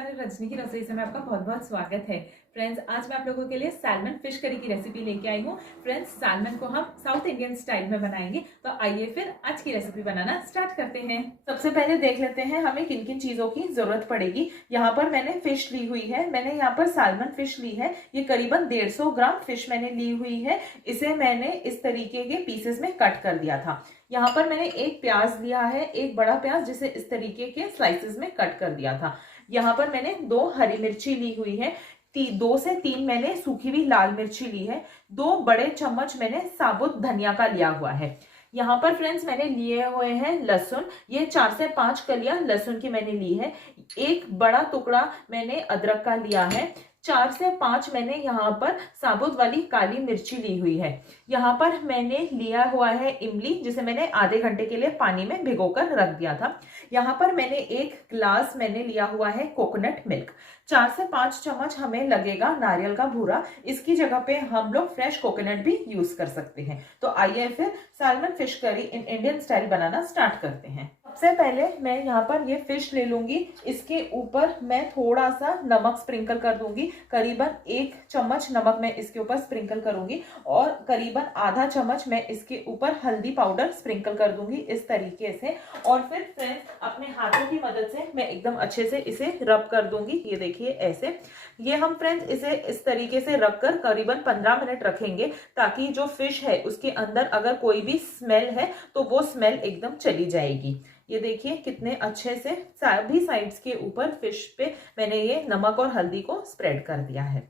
Channel Rajni की रसोई से में आपका बहुत बहुत स्वागत है। फ्रेंड्स, आज मैं आप लोगों के लिए सैल्मन फिश करी की रेसिपी लेके आई हूँ। फ्रेंड्स, सैल्मन को हम साउथ इंडियन स्टाइल में बनाएंगे, तो आइए फिर आज की रेसिपी बनाना स्टार्ट करते हैं। सबसे पहले देख लेते हैं हमें किन किन चीजों की जरूरत पड़ेगी। यहाँ पर मैंने फिश ली हुई है, मैंने यहाँ पर सैल्मन फिश ली है। ये करीबन 150 ग्राम फिश मैंने ली हुई है। इसे मैंने इस तरीके के पीसेस में कट कर दिया था। यहाँ पर मैंने एक प्याज लिया है, एक बड़ा प्याज, जिसे इस तरीके के स्लाइसेस में कट कर दिया था। यहाँ पर मैंने 2 हरी मिर्ची ली हुई है, 2 से 3 मैंने सूखी हुई लाल मिर्ची ली है, 2 बड़े चम्मच मैंने साबुत धनिया का लिया हुआ है। यहाँ पर फ्रेंड्स मैंने लिए हुए हैं लहसुन, ये 4 से 5 कलियां लहसुन की मैंने ली है। एक बड़ा टुकड़ा मैंने अदरक का लिया है। 4 से 5 मैंने यहाँ पर साबुत वाली काली मिर्ची ली हुई है। यहाँ पर मैंने लिया हुआ है इमली, जिसे मैंने आधे घंटे के लिए पानी में भिगोकर रख दिया था। यहाँ पर मैंने 1 ग्लास मैंने लिया हुआ है कोकोनट मिल्क। 4 से 5 चम्मच हमें लगेगा नारियल का भूरा। इसकी जगह पे हम लोग फ्रेश कोकोनट भी यूज कर सकते हैं। तो आइए फिर salmon fish curry in Indian style banana start करते हैं। सबसे पहले मैं यहाँ पर ये फिश ले लूंगी। इसके ऊपर मैं थोड़ा सा नमक स्प्रिंकल कर दूंगी। करीबन 1 चम्मच नमक मैं इसके ऊपर स्प्रिंकल करूंगी और करीबन आधा चम्मच मैं इसके ऊपर हल्दी पाउडर स्प्रिंकल कर दूंगी इस तरीके से। और फिर फ्रेंड्स अपने हाथों की मदद से मैं एकदम अच्छे से इसे रब कर दूंगी। ये देखिए ऐसे। ये हम फ्रेंड्स इसे इस तरीके से रख कर करीबन 15 मिनट रखेंगे, ताकि जो फिश है उसके अंदर अगर कोई भी स्मेल है तो वो स्मेल एकदम चली जाएगी। ये देखिए कितने अच्छे से सभी साइड्स के ऊपर फिश पे मैंने ये नमक और हल्दी को स्प्रेड कर दिया है।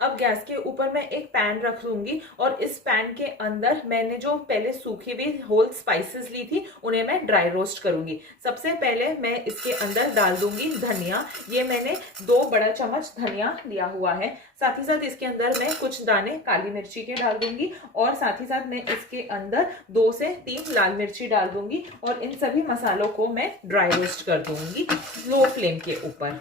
अब गैस के ऊपर मैं एक पैन रख दूंगी और इस पैन के अंदर मैंने जो पहले सूखी हुई होल स्पाइसेस ली थी उन्हें मैं ड्राई रोस्ट करूंगी। सबसे पहले मैं इसके अंदर डाल दूंगी धनिया। ये मैंने 2 बड़ा चम्मच धनिया लिया हुआ है। साथ ही साथ इसके अंदर मैं कुछ दाने काली मिर्ची के डाल दूंगी और साथ ही साथ मैं इसके अंदर 2 से 3 लाल मिर्ची डाल दूंगी और इन सभी मसालों को मैं ड्राई रोस्ट कर दूंगी लो फ्लेम के ऊपर।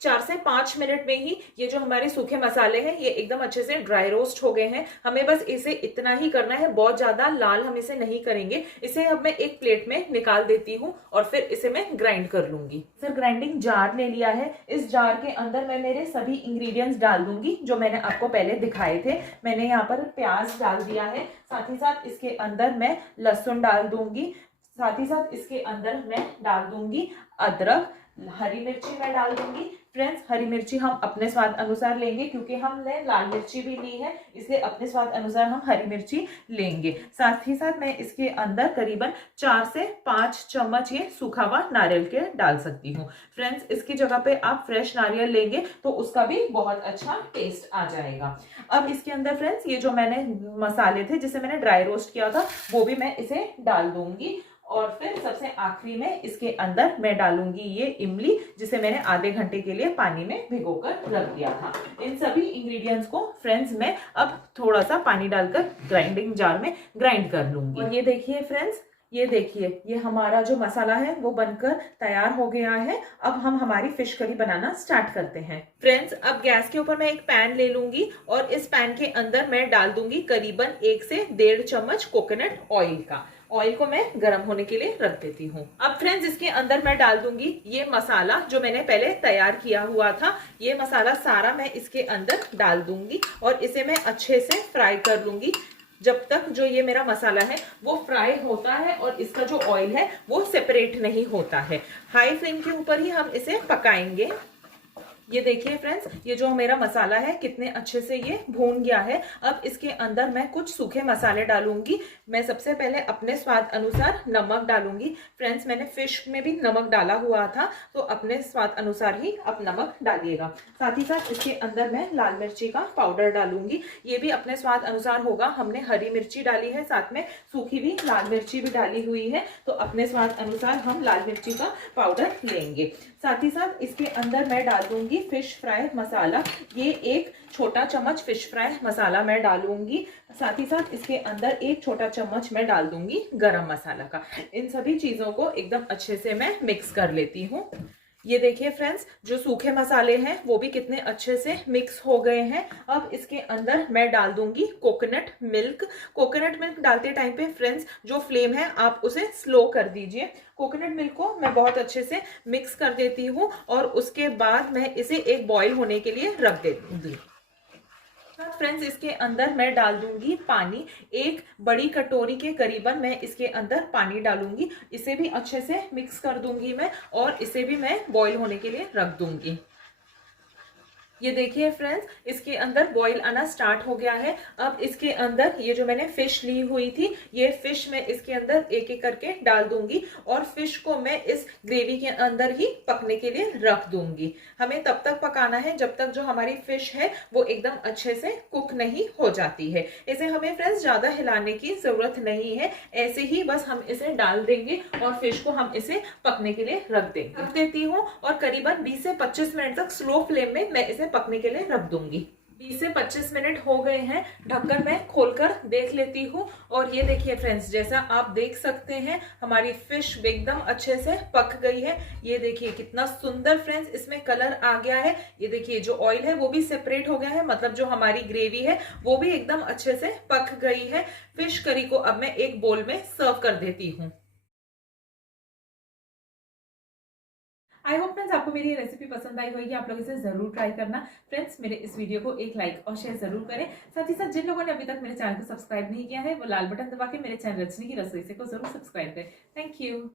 4 से 5 मिनट में ही ये जो हमारे सूखे मसाले हैं ये एकदम अच्छे से ड्राई रोस्ट हो गए हैं। हमें बस इसे इतना ही करना है, बहुत ज्यादा लाल हम इसे नहीं करेंगे। इसे अब मैं एक प्लेट में निकाल देती हूँ और फिर इसे मैं ग्राइंड कर लूंगी। सर ग्राइंडिंग जार ले लिया है। इस जार के अंदर मैं मेरे सभी इंग्रेडिएंट्स डाल दूंगी जो मैंने आपको पहले दिखाए थे। मैंने यहाँ पर प्याज डाल दिया है, साथ ही साथ इसके अंदर मैं लहसुन डाल दूंगी, साथ ही साथ इसके अंदर मैं डाल दूंगी अदरक, हरी मिर्ची मैं डाल दूंगी। फ्रेंड्स हरी मिर्ची हम अपने स्वाद अनुसार लेंगे, क्योंकि हमने लाल मिर्ची भी ली है, इसलिए अपने स्वाद अनुसार हम हरी मिर्ची लेंगे। साथ ही साथ मैं इसके अंदर करीबन 4 से 5 चम्मच ये सूखा हुआ नारियल के डाल सकती हूँ। फ्रेंड्स इसकी जगह पे आप फ्रेश नारियल लेंगे तो उसका भी बहुत अच्छा टेस्ट आ जाएगा। अब इसके अंदर फ्रेंड्स ये जो मैंने मसाले थे जिसे मैंने ड्राई रोस्ट किया था वो भी मैं इसे डाल दूंगी। और फिर सबसे आखिरी में इसके अंदर मैं डालूंगी ये इमली, जिसे मैंने आधे घंटे के लिए पानी में भिगोकर रख दिया था। इन सभी इंग्रेडिएंट्स को फ्रेंड्स मैं अब थोड़ा सा पानी डालकर ग्राइंडिंग जार में ग्राइंड कर लूंगी। और ये देखिए फ्रेंड्स, ये देखिए ये हमारा जो मसाला है वो बनकर तैयार हो गया है। अब हम हमारी फिश करी बनाना स्टार्ट करते हैं। फ्रेंड्स अब गैस के ऊपर मैं एक पैन ले लूंगी और इस पैन के अंदर मैं डाल दूंगी करीबन 1 से 1.5 चम्मच कोकोनट ऑयल का। ऑयल को मैं गर्म होने के लिए रख देती हूँ। अब फ्रेंड्स इसके अंदर मैं डाल दूंगी ये मसाला जो मैंने पहले तैयार किया हुआ था। ये मसाला सारा मैं इसके अंदर डाल दूंगी और इसे मैं अच्छे से फ्राई कर लूंगी जब तक जो ये मेरा मसाला है वो फ्राई होता है और इसका जो ऑयल है वो सेपरेट नहीं होता है। हाई फ्लेम के ऊपर ही हम इसे पकाएंगे। ये देखिए फ्रेंड्स, ये जो मेरा मसाला है कितने अच्छे से ये भून गया है। अब इसके अंदर मैं कुछ सूखे मसाले डालूंगी। मैं सबसे पहले अपने स्वाद अनुसार नमक डालूंगी। फ्रेंड्स मैंने फिश में भी नमक डाला हुआ था, तो अपने स्वाद अनुसार ही आप नमक डालिएगा। साथ ही साथ इसके अंदर मैं लाल मिर्ची का पाउडर डालूंगी। ये भी अपने स्वाद अनुसार होगा। हमने हरी मिर्ची डाली है, साथ में सूखी भी लाल मिर्ची भी डाली हुई है, तो अपने स्वाद अनुसार हम लाल मिर्ची का पाउडर लेंगे। साथ ही साथ इसके अंदर मैं डाल दूंगी फिश फ्राई मसाला। ये 1 छोटा चम्मच फिश फ्राई मसाला मैं डालूंगी। साथ ही साथ इसके अंदर 1 छोटा चम्मच मैं डाल दूंगी गरम मसाला का। इन सभी चीजों को एकदम अच्छे से मैं मिक्स कर लेती हूँ। ये देखिए फ्रेंड्स, जो सूखे मसाले हैं वो भी कितने अच्छे से मिक्स हो गए हैं। अब इसके अंदर मैं डाल दूंगी कोकोनट मिल्क। कोकोनट मिल्क डालते टाइम पे फ्रेंड्स जो फ्लेम है आप उसे स्लो कर दीजिए। कोकोनट मिल्क को मैं बहुत अच्छे से मिक्स कर देती हूँ और उसके बाद मैं इसे एक बॉईल होने के लिए रख देती हूँ। फ्रेंड्स इसके अंदर मैं डाल दूंगी पानी। एक बड़ी कटोरी के करीबन मैं इसके अंदर पानी डालूंगी। इसे भी अच्छे से मिक्स कर दूंगी मैं और इसे भी मैं बॉईल होने के लिए रख दूंगी। ये देखिए फ्रेंड्स, इसके अंदर बॉईल आना स्टार्ट हो गया है। अब इसके अंदर ये जो मैंने फिश ली हुई थी, ये फिश मैं इसके अंदर एक एक करके डाल दूंगी और फिश को मैं इस ग्रेवी के अंदर ही पकने के लिए रख दूंगी। हमें तब तक पकाना है जब तक जो हमारी फिश है वो एकदम अच्छे से कुक नहीं हो जाती है। इसे हमें फ्रेंड्स ज्यादा हिलाने की जरूरत नहीं है, ऐसे ही बस हम इसे डाल देंगे और फिश को हम इसे पकने के लिए रख देती हूँ और करीबन 20 से 25 मिनट तक स्लो फ्लेम में मैं इसे पकने के लिए रख दूंगी। 20 से 25 मिनट हो गए हैं, ढक्कन मैं खोलकर देख लेती हूँ और ये देखिए फ्रेंड्स, जैसा आप देख सकते हैं हमारी फिश एकदम अच्छे से पक गई है। ये देखिए कितना सुंदर फ्रेंड्स इसमें कलर आ गया है। ये देखिए जो ऑयल है वो भी सेपरेट हो गया है, मतलब जो हमारी ग्रेवी है वो भी एकदम अच्छे से पक गई है। फिश करी को अब मैं एक बोल में सर्व कर देती हूँ। आई होप फ्रेंड्स आपको मेरी ये रेसिपी पसंद आई होगी, आप लोग इसे जरूर ट्राई करना। फ्रेंड्स मेरे इस वीडियो को एक लाइक और शेयर जरूर करें। साथ ही साथ जिन लोगों ने अभी तक मेरे चैनल को सब्सक्राइब नहीं किया है वो लाल बटन दबा के मेरे चैनल रचनी की रसोई से को जरूर सब्सक्राइब करें। Thank you.